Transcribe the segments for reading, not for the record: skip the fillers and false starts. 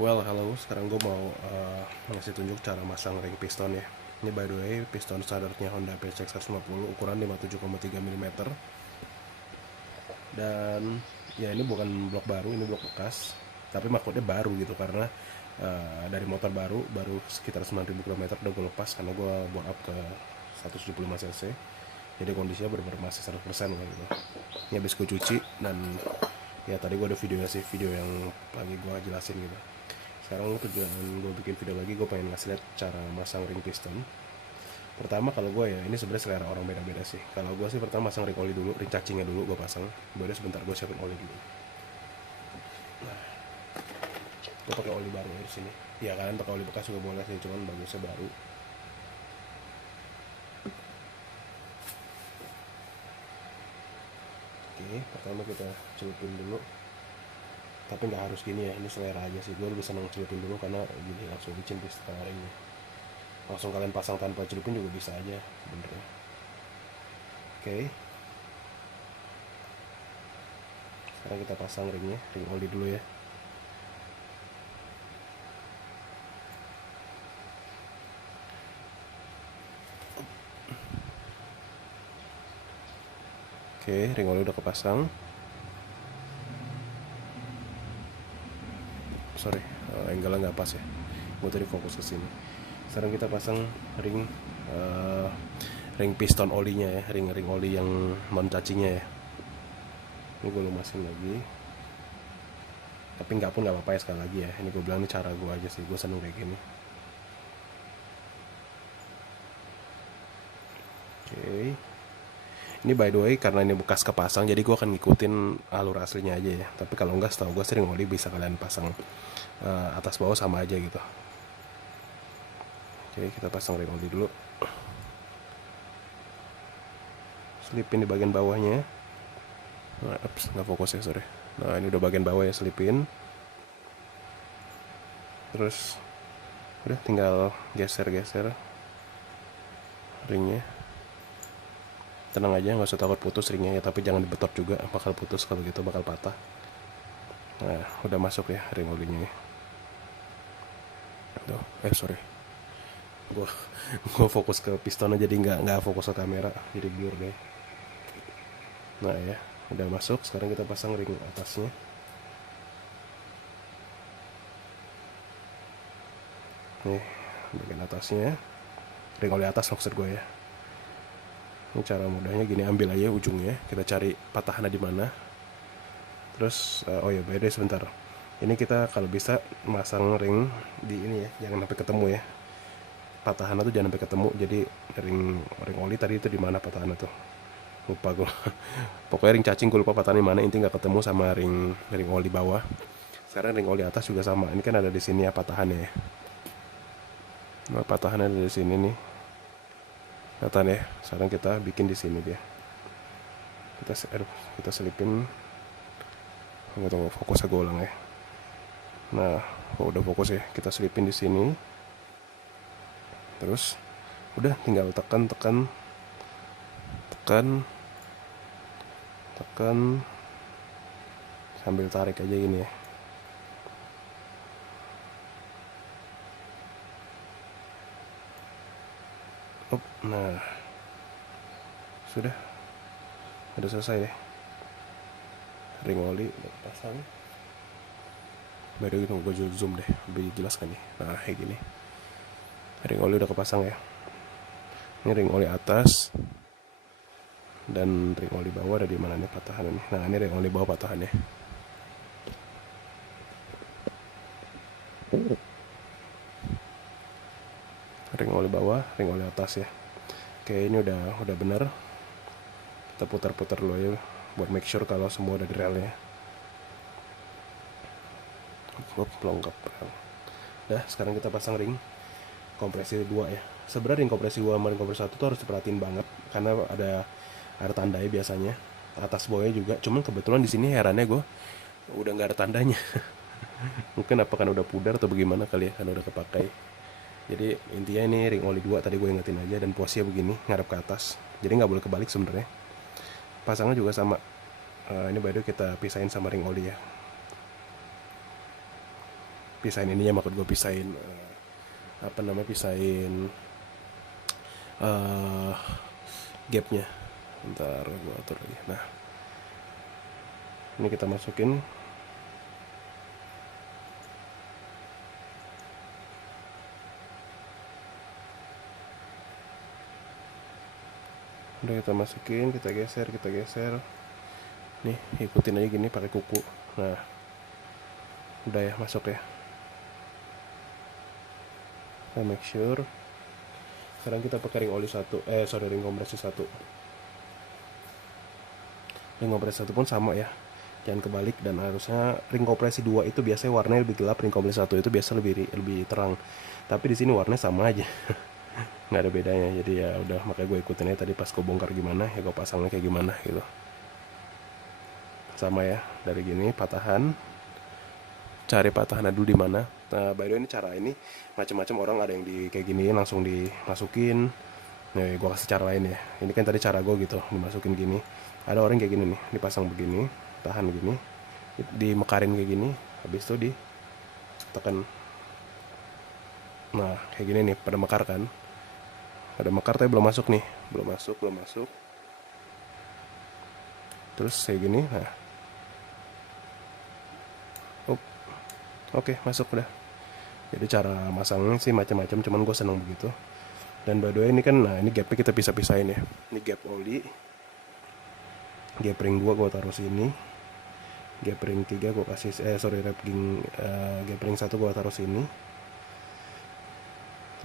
Well, halo. Sekarang gue mau ngasih tunjuk cara masang ring piston ya. Ini by the way, piston standarnya Honda PCX 150 ukuran 57,3 mm. Dan ya ini bukan blok baru, ini blok bekas. Tapi maksudnya baru gitu karena dari motor baru sekitar 9.000 km udah gue lepas karena gue bore up ke 175 cc. Jadi kondisinya benar-benar masih 100% gitu. Ini habis gue cuci dan ya tadi gue ada videonya sih, video yang lagi gue jelasin gitu. Sekarang tujuan gue bikin video lagi, gue pengen ngasih lihat cara masang ring piston. Pertama kalau gue ya, ini sebenarnya selera orang beda-beda sih. Kalau gue sih pertama masang ring oli dulu, ring cacingnya dulu gue pasang. Baru sebentar gue siapin oli dulu. Gue pakai oli baru ya di sini. Ya kalian pakai oli bekas juga boleh sih, cuman bagusnya baru. Oke, pertama kita celupin dulu. Tapi nggak harus gini ya, ini selera aja sih. Gue lebih senang celupin dulu karena gini langsung licin piston ringnya. Langsung kalian pasang tanpa celupin juga bisa aja sebenarnya. Oke, sekarang kita pasang ringnya, ring oli dulu ya. Oke, ring oli udah kepasang. Sorry, angle-nya nggak pas ya. Gue tadi fokus ke sini. Sekarang kita pasang ring ring piston olinya ya, ring oli yang non cacingnya ya. Ini gue lumasin lagi. Tapi nggak pun nggak apa-apa ya sekali lagi ya. Ini gue bilang ini cara gue aja sih. Gue seneng kayak gini. Oke. Ini by the way karena ini bekas kepasang, jadi gue akan ngikutin alur aslinya aja ya. Tapi kalau enggak, setahu gue sering oli bisa kalian pasang atas bawah sama aja gitu. Oke, kita pasang ring oli dulu. Selipin di bagian bawahnya. Nah, nggak fokus ya, sorry. Nah, ini udah bagian bawah ya, selipin. Terus udah tinggal geser-geser ringnya. Tenang aja, nggak usah takut putus ringnya ya, tapi jangan dibetot juga, bakal putus, kalau gitu bakal patah. Nah, udah masuk ya ring olinya ya. Tuh, sorry, gua fokus ke pistonnya jadi nggak fokus ke kamera, jadi blur deh. Nah ya, udah masuk. Sekarang kita pasang ring atasnya. Nih, bagian atasnya, ring oli atas maksud gue ya. Ini cara mudahnya gini, ambil aja ujungnya, kita cari patahannya di mana. Terus oh ya beda sebentar, ini kita kalau bisa masang ring di ini ya, jangan sampai ketemu ya, patahannya tuh jangan sampai ketemu. Jadi ring oli tadi itu di mana patahannya tuh, lupa gue. Pokoknya ring cacing gue lupa patahannya mana, intinya nggak ketemu sama ring oli bawah. Sekarang ring oli atas juga sama, ini kan ada di sini ya patahannya ya. Nah, patahannya ada di sini nih, kelihatan ya. Sekarang kita bikin di sini dia, kita selipin. Tunggu, fokus gue ulang ya. Nah, kalau udah fokus ya, kita selipin di sini. Terus udah tinggal tekan sambil tarik aja gini ya. Nah, sudah selesai ya. Ring oli udah pasang. Baru gitu gue zoom deh, lebih jelas kan nih. Nah, kayak gini. Ring oli udah kepasang ya. Ini ring oli atas dan ring oli bawah ada di mana nih patahannya nih. Nah, ini ring oli bawah patahannya. Ring oli bawah, ring oli atas ya. Oke, ini udah bener. Kita putar-putar dulu ya buat make sure kalau semua udah di relnya. Pelengkap. Dah, sekarang kita pasang ring kompresi 2 ya. Sebenarnya ring kompresi 2 sama ring kompresi 1 tuh harus diperhatiin banget karena ada tandanya biasanya, atas bawahnya juga. Cuman kebetulan di sini herannya gue udah nggak ada tandanya. Mungkin apa kan udah pudar atau bagaimana kali ya, karena udah kepakai. Jadi intinya ini ring oli 2 tadi gue ingetin aja, dan posisinya begini ngadep ke atas. Jadi nggak boleh kebalik sebenarnya. Pasangnya juga sama. Ini by the way kita pisahin sama ring oli ya. pisahin ininya, maksud gue pisahin pisahin gapnya. Bentar gue atur lagi. Nah, ini kita masukin. Udah kita masukin, kita geser. Nih, ikutin aja gini pakai kuku. Nah, udah ya, masuk ya. Kita make sure. Sekarang kita pakai ring oli 1. Ring kompresi 1. Ring kompresi 1 pun sama ya. Jangan kebalik, dan harusnya ring kompresi 2 itu biasanya warnanya lebih gelap, ring kompresi 1 itu biasa lebih terang. Tapi di sini warnanya sama aja. Nggak ada bedanya. Jadi ya udah, makanya gue ikutin aja tadi pas gue bongkar gimana, ya gue pasangnya kayak gimana gitu. Sama ya, dari gini patahan. Cari patahan dulu di mana. Nah, by the way, ini cara ini macam-macam orang, ada yang di kayak gini langsung dimasukin. Nah, gue kasih cara lain ya. Ini kan tadi cara gue gitu, dimasukin gini. Ada orang kayak gini nih, dipasang begini, tahan gini, dimekarin kayak gini, habis itu ditekan. Nah, kayak gini nih, pada mekar kan. Ada mekar tapi belum masuk nih, belum masuk. Terus kayak gini, nah. Oke, masuk udah. Jadi cara masangnya sih macam-macam, cuman gue seneng begitu. Dan by the way ini kan, nah ini gapnya kita pisah-pisahin ya. Ini gap oli, gap ring 2 gue taruh sini, gap ring 3 gue kasih gap ring 1 gue taruh sini.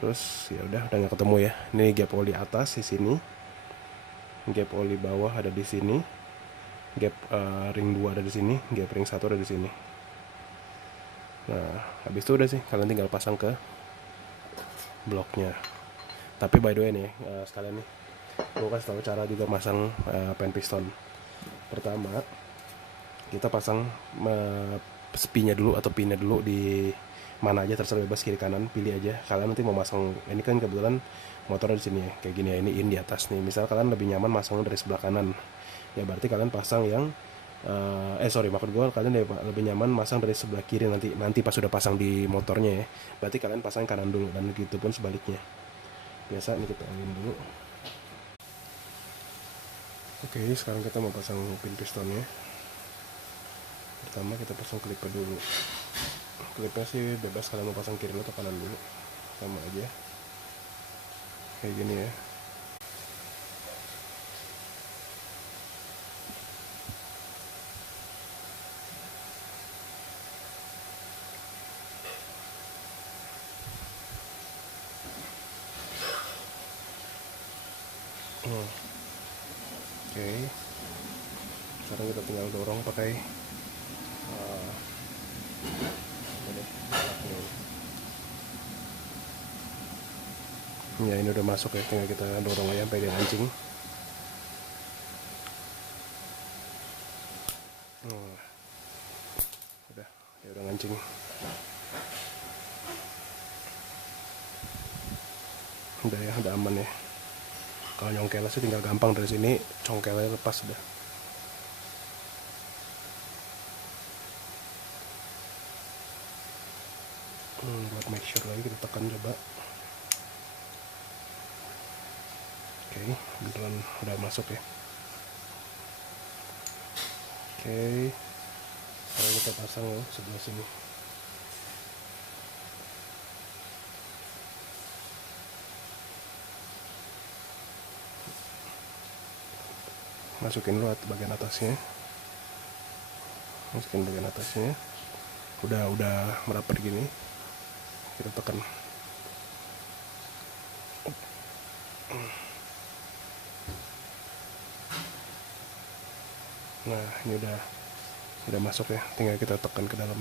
Terus ya udah nggak ketemu ya. Ini gap oli atas di sini, gap oli bawah ada di sini, gap ring 2 ada di sini, gap ring 1 ada di sini. Nah, habis itu udah sih, kalian tinggal pasang ke bloknya. Tapi by the way nih, sekalian nih, gue kasih tahu cara juga masang pen piston. Pertama, kita pasang spinya dulu atau pinnya dulu di mana aja, terserah, bebas kiri kanan, pilih aja. Kalian nanti mau masang, ini kan kebetulan motornya di sini ya, kayak gini ya, ini in di atas nih. Misal kalian lebih nyaman masangnya dari sebelah kanan, ya berarti kalian pasang yang maksud gue kalian lebih nyaman masang dari sebelah kiri nanti pas sudah pasang di motornya ya. Berarti kalian pasang kanan dulu, dan gitu pun sebaliknya. Biasa ini kita angin dulu. Oke, sekarang kita mau pasang pin pistonnya. Pertama kita pasang klipnya dulu. Klipnya sih bebas, kalian mau pasang kiri atau kanan dulu, sama aja. Kayak gini ya. Oke. Sekarang kita tinggal dorong pakai ya, ini udah masuk ya, tinggal kita dorong aja sampai dia ngancing. Udah ngancing. Udah ya, udah aman ya. Kalau nyongkelnya sih tinggal gampang, dari sini congkelnya lepas udah. Buat make sure lagi kita tekan coba. Oke, beneran udah masuk ya. Oke, sekarang kita pasang ya sebelah sini. Masukin dulu bagian atasnya. Udah merapat gini, kita tekan. Nah, ini udah masuk ya, tinggal kita tekan ke dalam.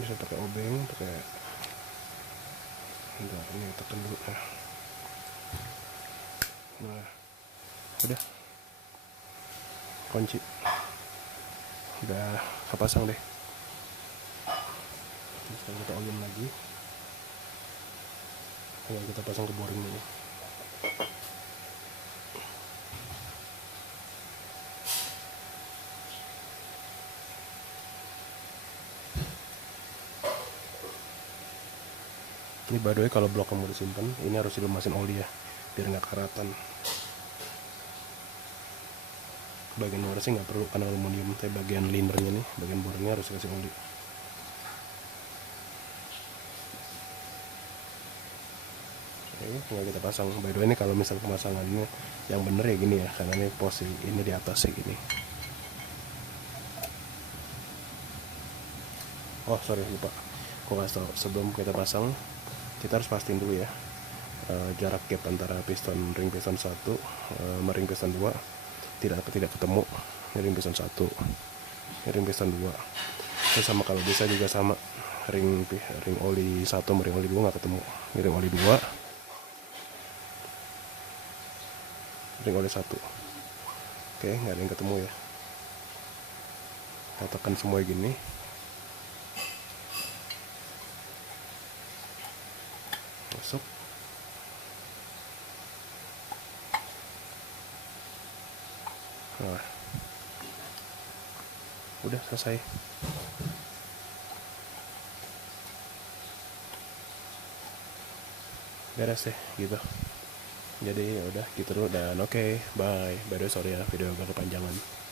Bisa pakai obeng, ini tekan dulu. Nah, udah kunci, udah kepasang deh. Sekarang kita on lagi, tinggal kita pasang ke boring dulu. Ini by the way kalau blok mau disimpan ini harus dilemasin oli ya, biar nggak karatan. Bagian luar sih nggak perlu karena aluminium, tapi bagian lindernya nih, bagian bornya harus kasih oli. Oke, tinggal kita pasang. By the way ini kalau misal pemasangannya yang bener ya gini ya, karena ini posisi ini di atas ya gini. Oh sorry lupa, kok kasih tau, sebelum kita pasang kita harus pastiin dulu ya jarak gap antara ring piston 1 sama ring piston 2 tidak ketemu. Ini ring piston 1, ini ring piston 2. Terus sama kalau bisa juga sama ring oli 1 sama ring oli 2 nggak ketemu. Ini ring oli 2, ring oli 1. Oke, nggak ada yang ketemu ya. Kita tekan semua gini. Masuk. Nah, udah selesai. Beres deh gitu. Jadi ya udah gitu dulu dan oke, bye. By the way sorry ya video agak kepanjangan.